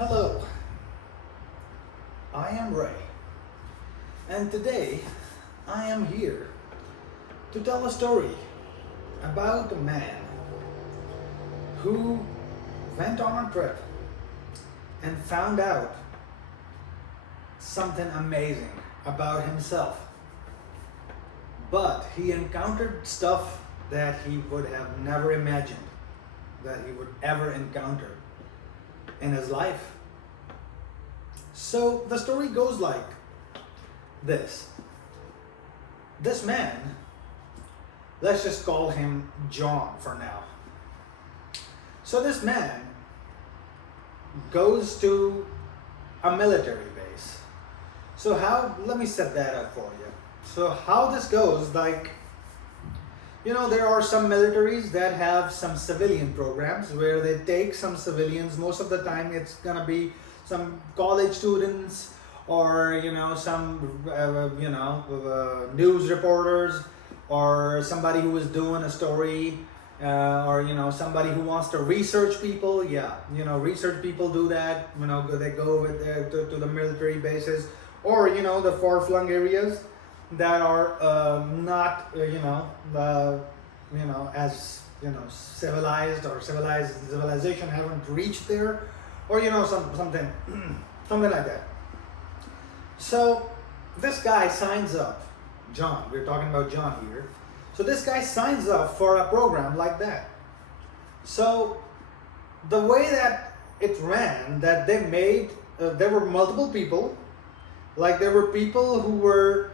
Hello, I am Ray, and today I am here to tell a story about a man who went on a trip and found out something amazing about himself. But he encountered stuff that he would have never imagined that he would ever encounter in his life. So the story goes like this. This man, let's just call him John for now. So this man goes to a military base. So let me set that up for you. So how this goes, there are some militaries that have some civilian programs where they take some civilians. Most of the time it's gonna be some college students or some news reporters or somebody who is doing a story or somebody who wants to research people. Research people do that. They go to the military bases or the far-flung areas that are not as civilized or civilization haven't reached there, or something something like that. So this guy signs up, John, we're talking about John here. So this guy signs up for a program like that. So the way that it ran, that they made, there were multiple people. Like there were people who were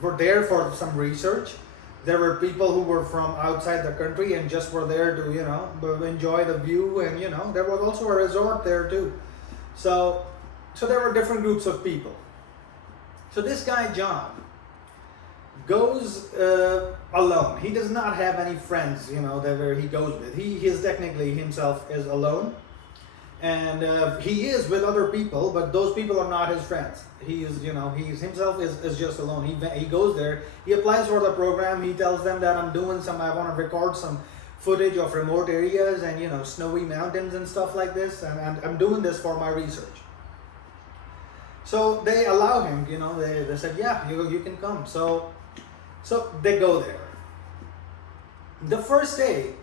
were there for some research. There were people who were from outside the country and just were there to enjoy the view, and there was also a resort there too. So there were different groups of people. So this guy John goes alone. He does not have any friends that he goes with. He is technically himself is alone. And he is with other people, but those people are not his friends. He's himself is just alone. He goes there, he applies for the program, he tells them that I want to record some footage of remote areas and snowy mountains and stuff like this, and I'm doing this for my research. So they allow him, they said, yeah, you can come. So they go there. The first day,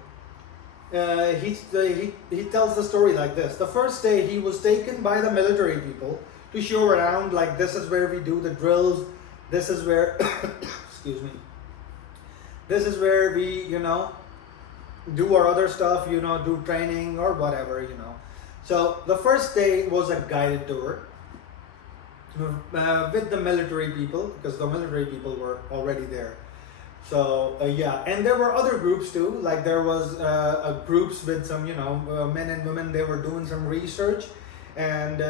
he tells the story like this. The first day he was taken by the military people to show around, like this is where we do the drills, this is where excuse me, this is where we do our other stuff, do training or whatever. So the first day was a guided tour with the military people, because the military people were already there. So and there were other groups too. Like there was groups with some men and women. They were doing some research, and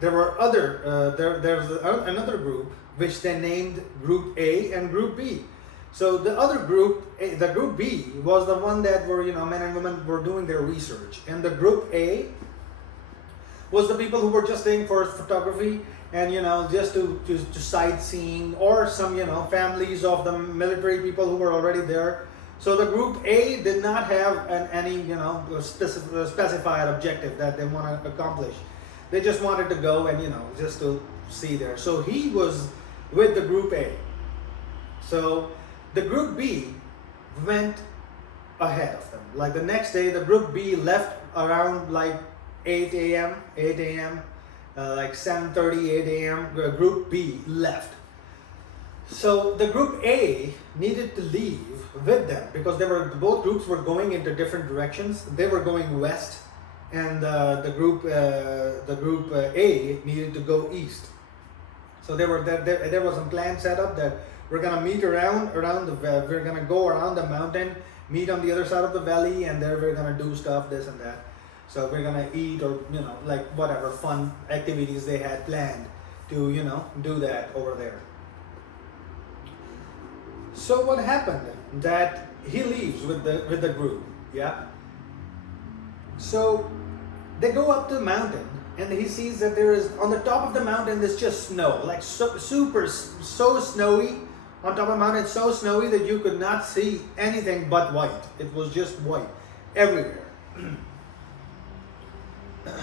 there were other there's another group which they named Group A and Group B. So the other group, the Group B, was the one that were men and women were doing their research, and the Group A was the people who were just staying for photography and just to sightseeing, or some families of the military people who were already there. So the Group A did not have any specified objective that they want to accomplish. They just wanted to go and just to see there. So he was with the Group A. So the Group B went ahead of them. Like the next day, the Group B left around like 8 a.m. Like 7:30, 8 a.m. Group B left. So the Group A needed to leave with them because both groups were going into different directions. They were going west, and the group A needed to go east. So there was a plan set up that we're gonna meet around we're gonna go around the mountain, meet on the other side of the valley, and there we're gonna do stuff, this and that. So we're gonna eat, or like whatever fun activities they had planned to do that over there. So what happened, that he leaves with the group, yeah. So they go up the mountain, and he sees that there is on the top of the mountain there's just snow, like so snowy. On top of the mountain, it's so snowy that you could not see anything but white. It was just white everywhere. Give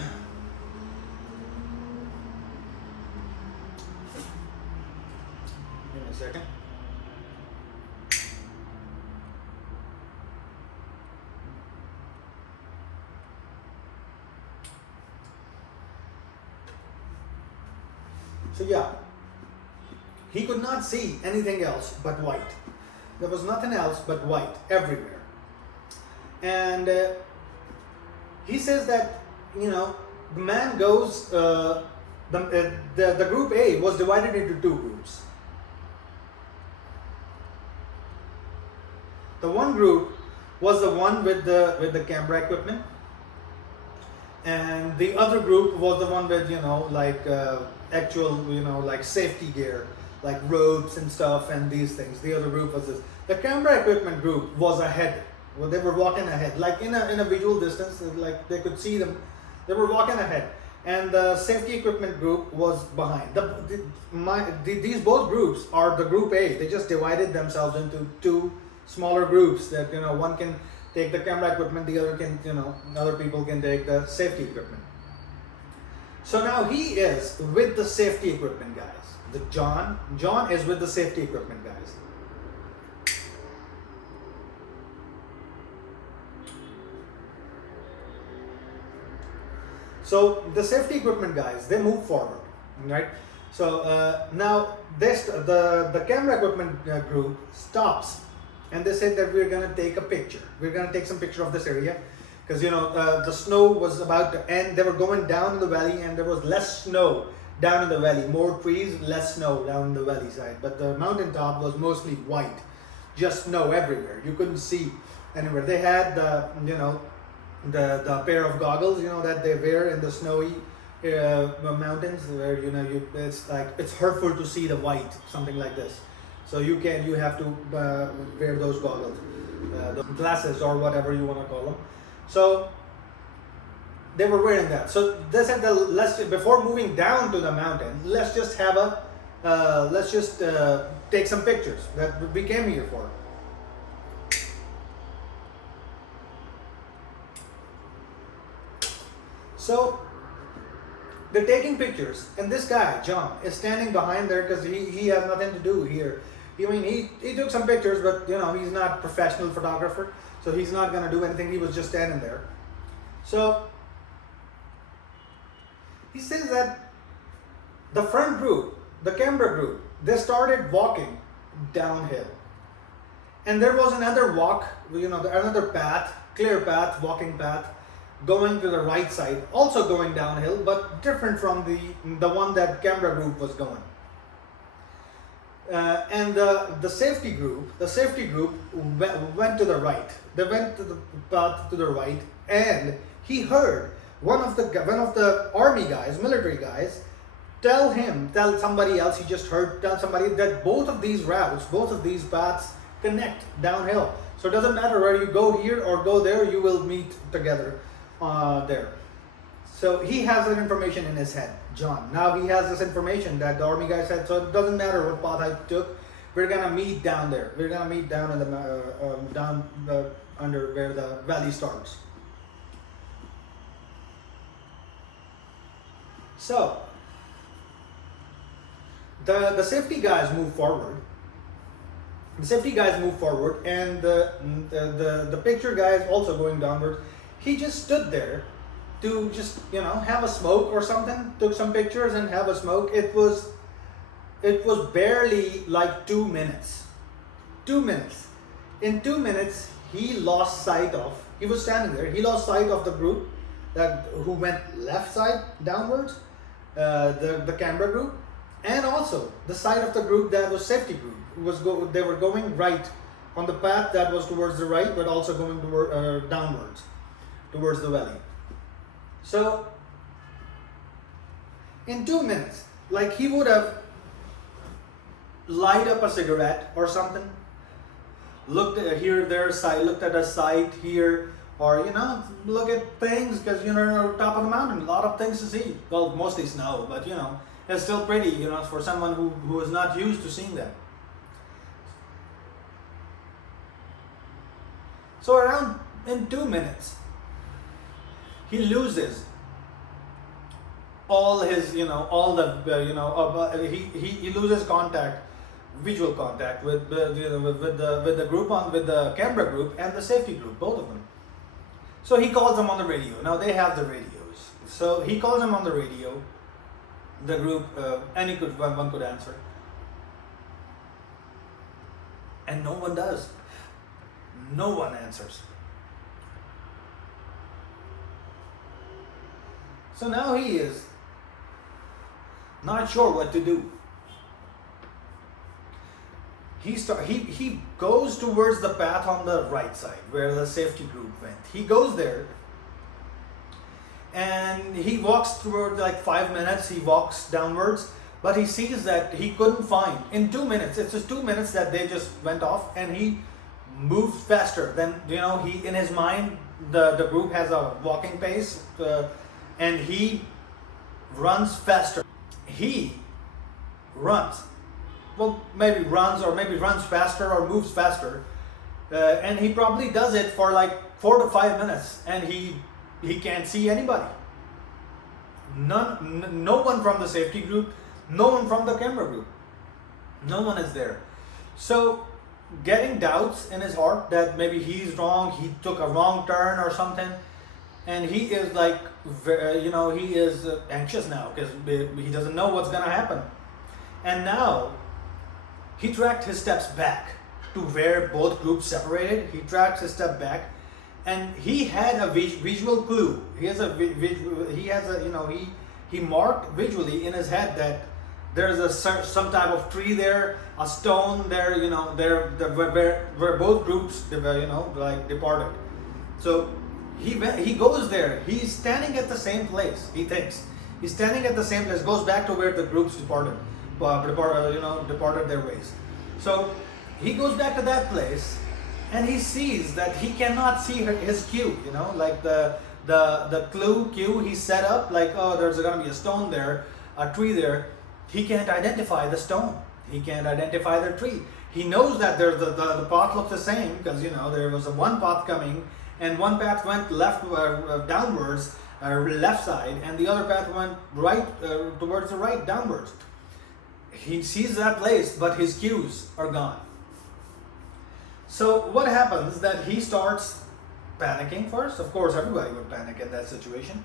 me a second. So yeah, he could not see anything else but white. There was nothing else but white everywhere. And he says that, you know, the man goes, the group A was divided into two groups. The one group was the one with the camera equipment, and the other group was the one with, you know, like actual, you know, like safety gear, like ropes and stuff and these things. The other group was this. The camera equipment group was ahead. Well, they were walking ahead, like in a visual distance, like they could see them. They were walking ahead, and the safety equipment group was behind. These both groups are the group A. They just divided themselves into two smaller groups that, you know, one can take the camera equipment, the other can, you know, other people can take the safety equipment. So now he is with the safety equipment guys. John is with the safety equipment guys. So the safety equipment guys, they move forward, right? So now the camera equipment group stops, and they said that we're gonna take a picture. We're gonna take some picture of this area, because, you know, the snow was about to end. They were going down in the valley, and there was less snow down in the valley. More trees, less snow down in the valley side. But the mountaintop was mostly white, just snow everywhere. You couldn't see anywhere. They had the, you know, the pair of goggles, you know, that they wear in the snowy mountains, where, you know, it's like it's hurtful to see the white, something like this. So you have to wear those goggles, the glasses, or whatever you want to call them. So they were wearing that. So they said that before moving down to the mountain, let's just take some pictures that we came here for. So they're taking pictures, and this guy John is standing behind there because he has nothing to do here. I mean, he took some pictures, but, you know, he's not a professional photographer, so he's not gonna do anything. He was just standing there. So he says that the front group, the camera group, they started walking downhill, and there was another walk, you know, another path, clear path, walking path, going to the right side, also going downhill, but different from the one that camera group was going. And the safety group went to the right. They went to the path to the right, and he heard one of the army guys, military guys, tell somebody else. He just heard tell somebody that both of these routes, both of these paths connect downhill. So it doesn't matter where you go here or go there, you will meet together there. So he has that information in his head, John. Now he has this information that the army guy said, so it doesn't matter what path I took, we're gonna meet down there. We're gonna meet down in the under where the valley starts. So the safety guys move forward. And the picture guy is also going downwards. He just stood there to just, you know, have a smoke or something. Took some pictures and have a smoke. It was barely like 2 minutes. 2 minutes. In 2 minutes, he lost sight of. He was standing there. He lost sight of the group who went left side downwards, the camera group, and also the side of the group that was safety group. They were going right on the path that was towards the right, but also going toward downwards towards the valley. So in 2 minutes, like, he would have light up a cigarette or something, looked at here, there, side, looked at a site here, or, you know, look at things, because, you know, top of the mountain, a lot of things to see. Well, mostly snow, but, you know, it's still pretty, you know, for someone who is not used to seeing that. So around in 2 minutes, he loses all his, all the, he loses contact, visual contact with the, with the group with the camera group and the safety group, both of them. So he calls them on the radio. Now they have the radios. So he calls them on the radio, the group, one could answer. And no one does. No one answers. So now he is not sure what to do. He goes towards the path on the right side where the safety group went. He goes there and he walks through like 5 minutes. He walks downwards, but he sees that he couldn't find in 2 minutes. It's just 2 minutes that they just went off, and he moves faster than, he, in his mind, the group has a walking pace, and he runs faster. He runs. Well, maybe runs faster or moves faster, and he probably does it for like 4 to 5 minutes, and he can't see anybody. No one from the safety group, no one from the camera group, no one is there. So, getting doubts in his heart that maybe he's wrong, he took a wrong turn or something, and he is like, he is anxious now because he doesn't know what's gonna happen, and now. He tracked his steps back to where both groups separated. He tracked his step back, and he had a visual clue. He marked visually in his head that there's some type of tree there, a stone there, where both groups, departed. So he goes there. He's standing at the same place. He thinks he's standing at the same place. Goes back to where the groups departed their ways. So he goes back to that place, and he sees that he cannot see his cue. Like the cue he set up. Like, oh, there's gonna be a stone there, a tree there. He can't identify the stone. He can't identify the tree. He knows that there's the path looks the same because there was one path coming, and one path went left downwards, left side, and the other path went right towards the right downwards. He sees that place, but his cues are gone. So what happens that he starts panicking first. Of course, everybody would panic in that situation.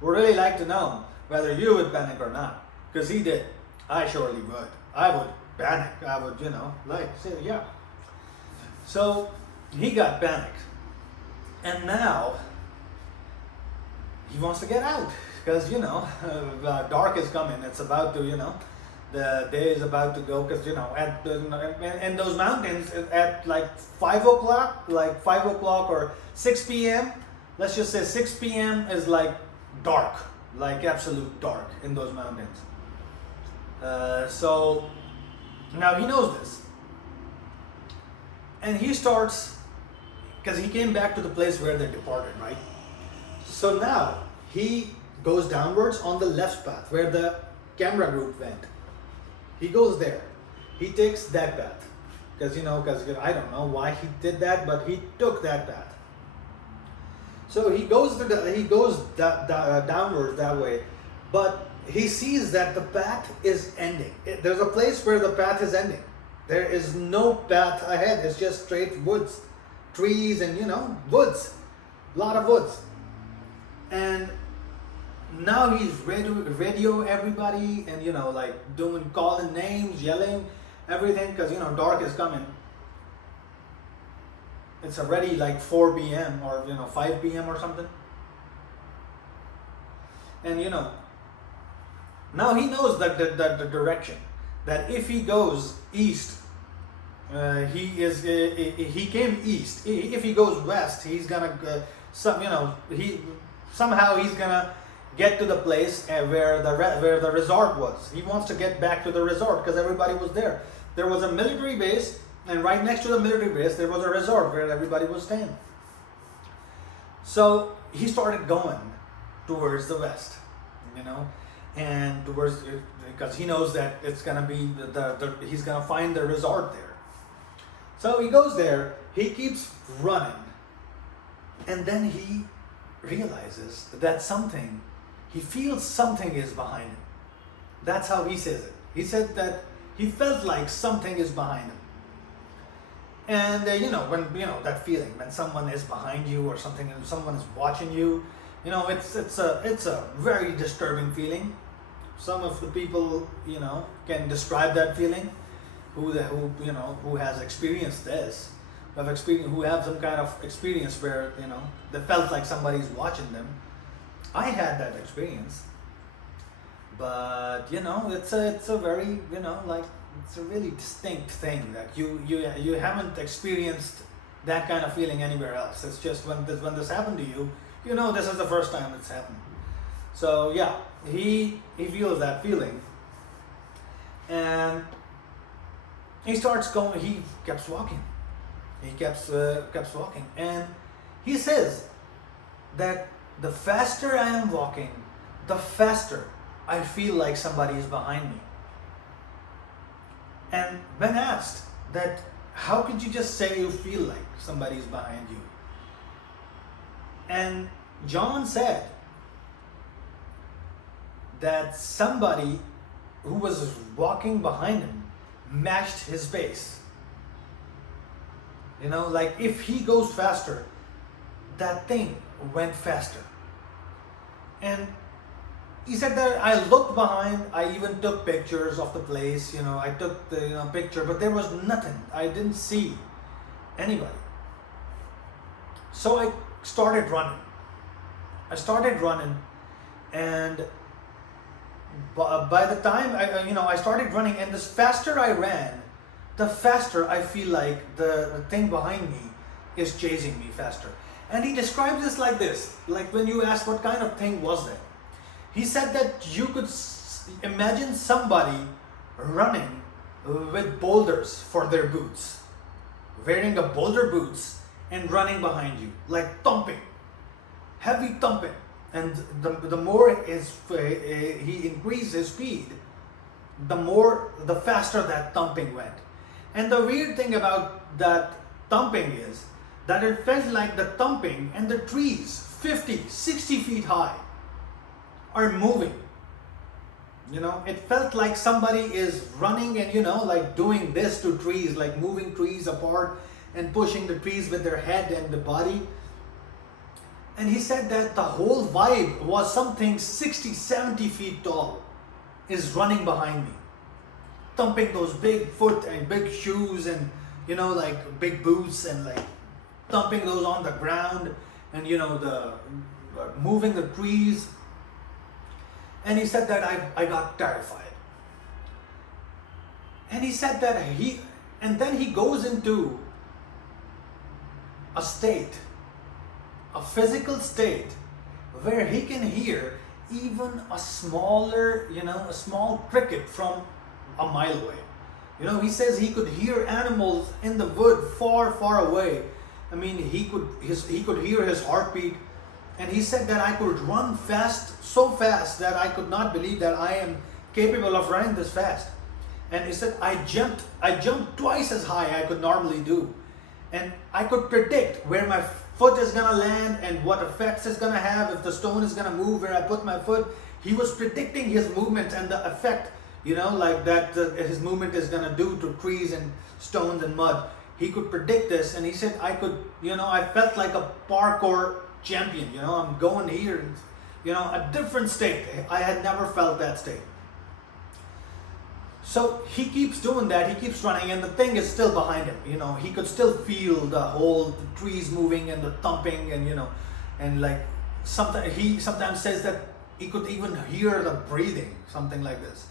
Would really like to know whether you would panic or not, because he did. I surely would. I would panic. I would, say, yeah. So he got panicked, and now he wants to get out because dark is coming. It's about to, the day is about to go because in those mountains at like 5 o'clock or 6 p.m. Let's just say 6 p.m. is like dark, like absolute dark in those mountains. So now he knows this, and he starts, because he came back to the place where they departed, right? So now he goes downwards on the left path where the camera group went. He goes there. He takes that path because I don't know why he did that, but he took that path. So he goes downwards that way, but he sees that the path is ending. There's a place where the path is ending. There is no path ahead. It's just straight woods, trees, and woods, a lot of woods. And now he's radio everybody, and calling names, yelling, everything, because dark is coming. It's already like 4 p.m. or 5 p.m. or something. And now he knows that the direction, that if he goes east, he came east. If he goes west, he's gonna somehow he's gonna get to the place where the resort was. He wants to get back to the resort because everybody was there. There was a military base, and right next to the military base there was a resort where everybody was staying. So he started going towards the west, and towards, because he knows that it's gonna be he's gonna find the resort there. So he goes there. He keeps running, And then he realizes that he feels something is behind him. That's how he says it. He said that he felt like something is behind him. And when that feeling when someone is behind you or something, and someone is watching you, it's a very disturbing feeling. Some of the people can describe that feeling, who has experienced this, who have some kind of experience where they felt like somebody's watching them. I had that experience, but it's a very it's a really distinct thing that you haven't experienced that kind of feeling anywhere else. It's just when this happened to you, this is the first time it's happened. So yeah, he feels that feeling, and he starts going. He keeps walking. He keeps walking, and he says that the faster I am walking, the faster I feel like somebody is behind me. And when asked that, how could you just say you feel like somebody is behind you? And John said that somebody who was walking behind him matched his pace. Like if he goes faster, that thing went faster. And he said that I looked behind, I even took pictures of the place, I took the picture, but there was nothing. I didn't see anybody. So I started running. And by the time I started running, and the faster I ran, the faster I feel like the thing behind me is chasing me faster. And he describes this like this, like when you ask what kind of thing was that, he said that you could imagine somebody running with boulders for their boots, wearing a boulder boots and running behind you, like thumping, heavy thumping. And the more he increased his speed, the faster that thumping went. And the weird thing about that thumping is that it felt like the thumping and the trees 50, 60 feet high are moving. It felt like somebody is running and like doing this to trees, like moving trees apart and pushing the trees with their head and the body. And he said that the whole vibe was something 60, 70 feet tall is running behind me, thumping those big foot and big shoes and like big boots, and like thumping those on the ground, and the moving the trees. And he said that I got terrified. And he said that and then he goes into a physical state where he can hear even a small cricket from a mile away. He says he could hear animals in the wood far, far away. I mean, he could hear his heartbeat. And he said that I could run fast, so fast that I could not believe that I am capable of running this fast. And he said I jumped twice as high I could normally do. And I could predict where my foot is gonna land and what effects it's gonna have, if the stone is gonna move where I put my foot. He was predicting his movement and the effect, like that his movement is gonna do to trees and stones and mud. He could predict this, and he said I could, I felt like a parkour champion. I'm going here, a different state. I had never felt that state. So he keeps doing that. He keeps running, and the thing is still behind him. He could still feel the trees moving and the thumping, and and like he sometimes says that he could even hear the breathing, something like this,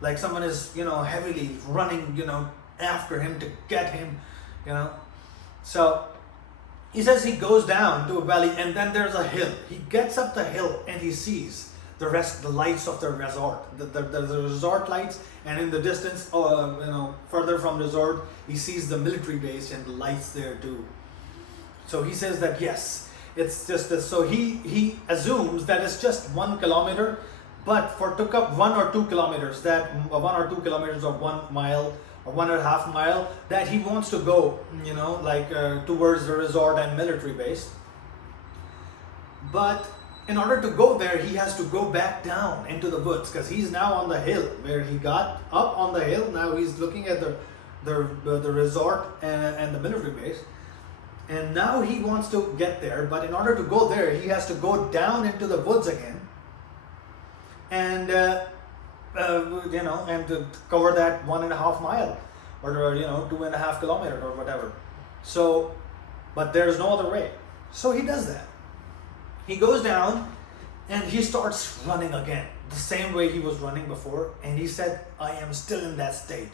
like someone is heavily running after him to get him. So he says he goes down to a valley, and then there's a hill. He gets up the hill and he sees the lights of the resort, the resort lights, and in the distance, further from resort, he sees the military base and the lights there too. So he says that yes, it's just this. So he assumes that it's just 1 kilometer, but took up 1 or 2 kilometers, that 1 or 2 kilometers or 1 mile or 1.5 mile that he wants to go, towards the resort and military base. But in order to go there, he has to go back down into the woods because he's now on the hill where he got up on the hill. Now he's looking at the resort and the military base. And now he wants to get there, but in order to go there, he has to go down into the woods again, and and to cover that 1.5 mile, or 2.5 kilometers or whatever. So, but there's no other way. So he does that. He goes down, and he starts running again, the same way he was running before. And he said, "I am still in that state.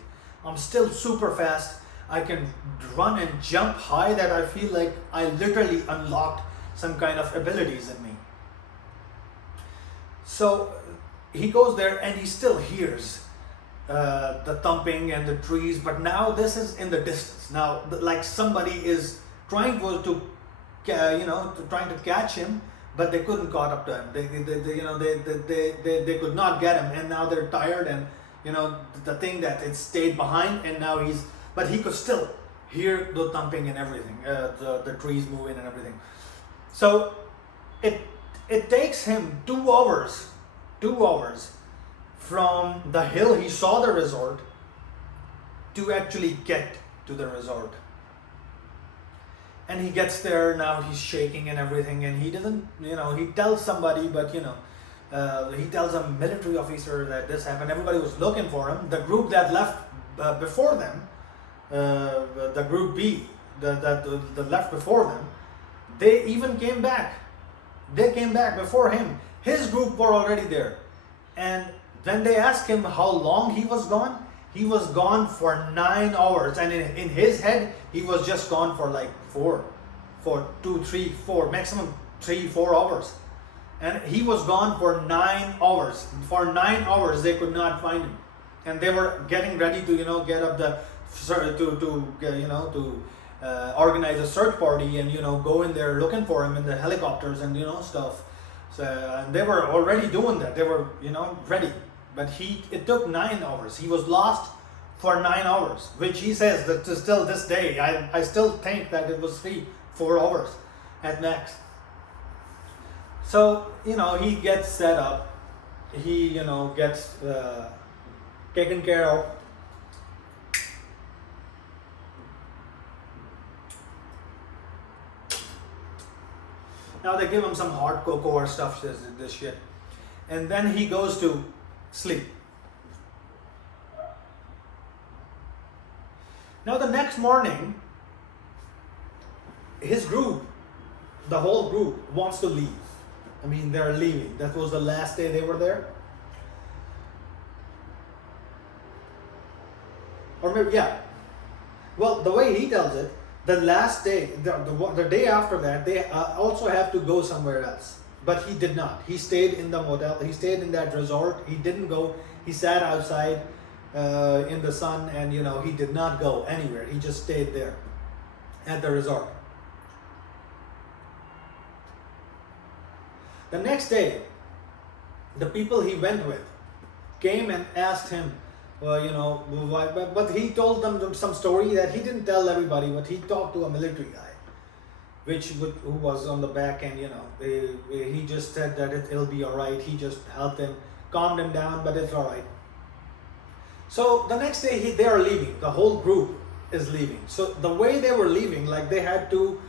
I'm still super fast. I can run and jump high that I feel like I literally unlocked some kind of abilities in me." So he goes there and he still hears the thumping and the trees, but now this is in the distance. Now, like somebody is trying to trying to catch him, but they couldn't caught up to him. They could not get him, and now they're tired, and the thing that it stayed behind, and now but he could still hear the thumping and everything, the trees moving and everything. So it takes him 2 hours from the hill he saw the resort to actually get to the resort. And he gets there, now he's shaking and everything, and he doesn't, he tells somebody, but he tells a military officer that this happened. Everybody was looking for him. The group that left before them, the group B, the left before them, they even came back. They came back before him. His group were already there. And when they asked him how long he was gone for 9 hours. And in his head, he was just gone for like 2, 3, 4, maximum 3, 4 hours. And he was gone for 9 hours. For 9 hours, they could not find him. And they were getting ready to, get up to organize a search party and, go in there looking for him in the helicopters and, stuff. So and they were already doing that. They were, ready. But it took 9 hours. He was lost for 9 hours, which he says that to still this day, I still think that it was 3, 4 hours at max. So, he gets set up. He, gets taken care of. Now they give him some hot cocoa or stuff, this shit. And then he goes to sleep. Now the next morning, his group, the whole group, wants to leave. I mean, they're leaving. That was the last day they were there. Or maybe, yeah. Well, the way he tells it, the last day, the day after that, they also have to go somewhere else. But he did not. He stayed in the motel. He stayed in that resort. He didn't go. He sat outside in the sun, and he did not go anywhere. He just stayed there at the resort. The next day, the people he went with came and asked him, why, but he told them some story that he didn't tell everybody, but he talked to a military guy, who was on the back end, he just said that it'll be all right. He just helped him, calmed him down, but it's all right. So the next day they are leaving. The whole group is leaving. So the way they were leaving, like they had to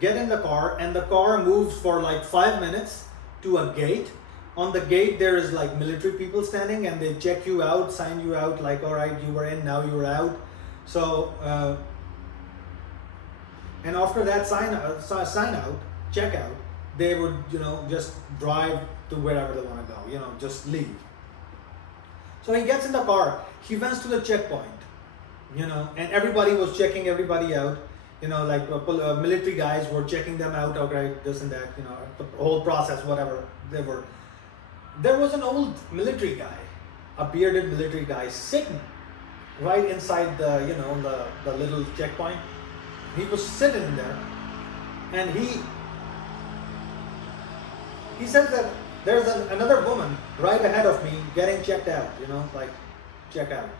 get in the car, and the car moves for like 5 minutes to a gate. On the gate, there is like military people standing, and they check you out, sign you out, like, all right, you were in, now you're out. So, and after that sign out, check out, they would, just drive to wherever they want to go, just leave. So he gets in the car, he went to the checkpoint, and everybody was checking everybody out. Military guys were checking them out, okay, this and that, the whole process, whatever they were. There was an old military guy, a bearded military guy, sitting right inside the little checkpoint. He was sitting there, and he said that there's another woman right ahead of me getting checked out, check out.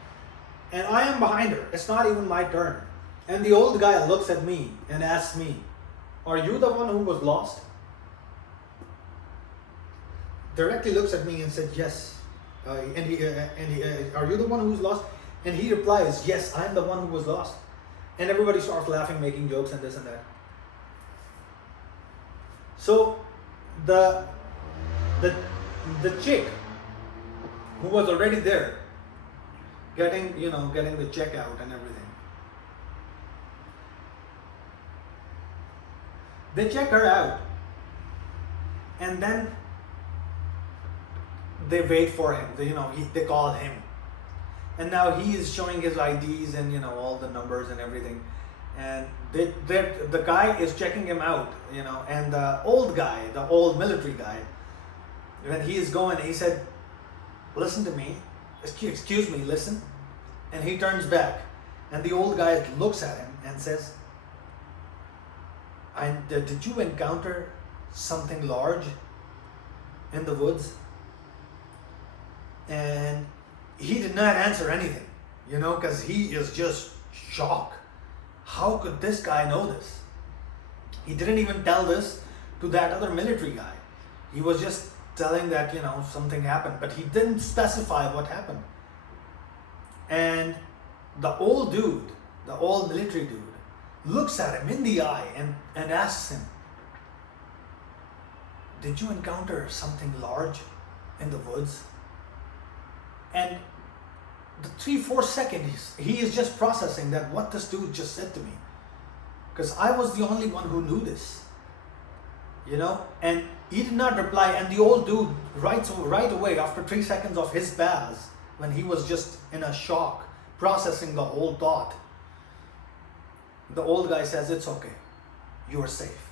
And I am behind her. It's not even my turn. And the old guy looks at me and asks me, "Are you the one who was lost?" directly looks at me and said, yes. Are you the one who's lost? And he replies, yes, I'm the one who was lost. And everybody starts laughing, making jokes and this and that. So the the chick who was already there, getting the check out and everything, they check her out, and then they wait for him. They call him, and now he is showing his IDs and all the numbers and everything, and the guy is checking him out, and the old guy, the old military guy, when he is going, he said, listen to me, excuse me, listen. And he turns back, and the old guy looks at him and says, did you encounter something large in the woods? And he did not answer anything, because he is just shocked. How could this guy know this? He didn't even tell this to that other military guy. He was just telling that, something happened, but he didn't specify what happened. And the old dude, the old military dude, looks at him in the eye and asks him, did you encounter something large in the woods? And the 3-4 seconds, he is just processing that what this dude just said to me. Because I was the only one who knew this. And he did not reply. And the old dude, right away, after 3 seconds of his pass, when he was just in a shock, processing the whole thought, the old guy says, it's okay. You are safe.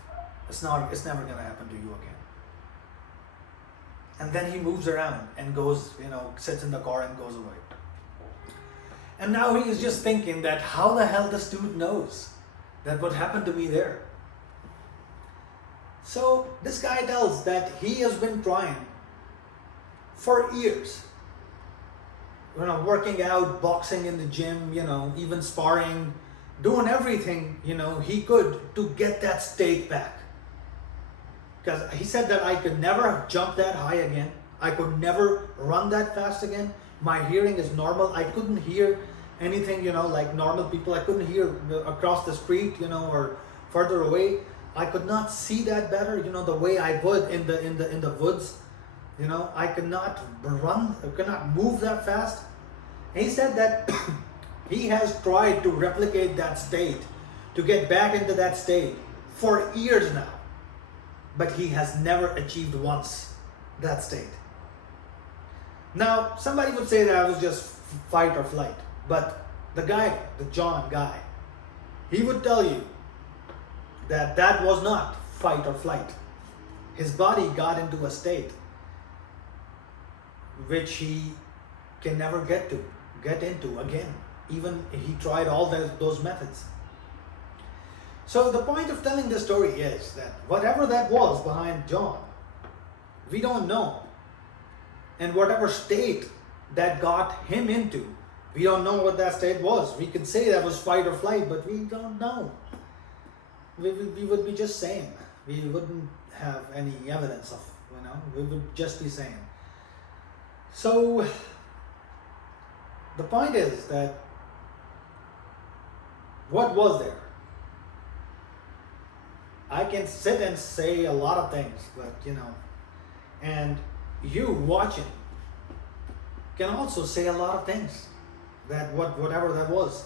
It's never going to happen to you again. And then he moves around and goes, sits in the car and goes away. And now he is just thinking that how the hell this dude knows that what happened to me there. So this guy tells that he has been trying for years, working out, boxing in the gym, even sparring, doing everything, he could to get that state back. Because he said that I could never jump that high again. I could never run that fast again. My hearing is normal. I couldn't hear anything, like normal people. I couldn't hear across the street, or further away. I could not see that better, the way I would in the woods. I could not run, I could not move that fast. And he said that he has tried to replicate that state, to get back into that state for years now. But he has never achieved once that state. Now, somebody would say that I was just fight or flight. But the guy, the John guy, he would tell you that was not fight or flight. His body got into a state which he can never get into again. Even he tried all those methods. So the point of telling this story is that whatever that was behind John, we don't know. And whatever state that got him into, we don't know what that state was. We could say that was fight or flight, but we don't know. We would be just saying. We wouldn't have any evidence of, we would just be saying. So the point is that what was there? I can sit and say a lot of things, but and you watching can also say a lot of things, that whatever that was.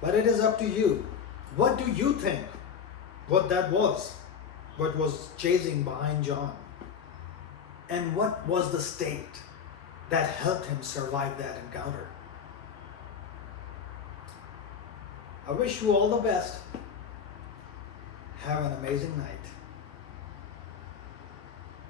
But it is up to you. What do you think what that was? What was chasing behind John? And what was the state that helped him survive that encounter? I wish you all the best. Have an amazing night.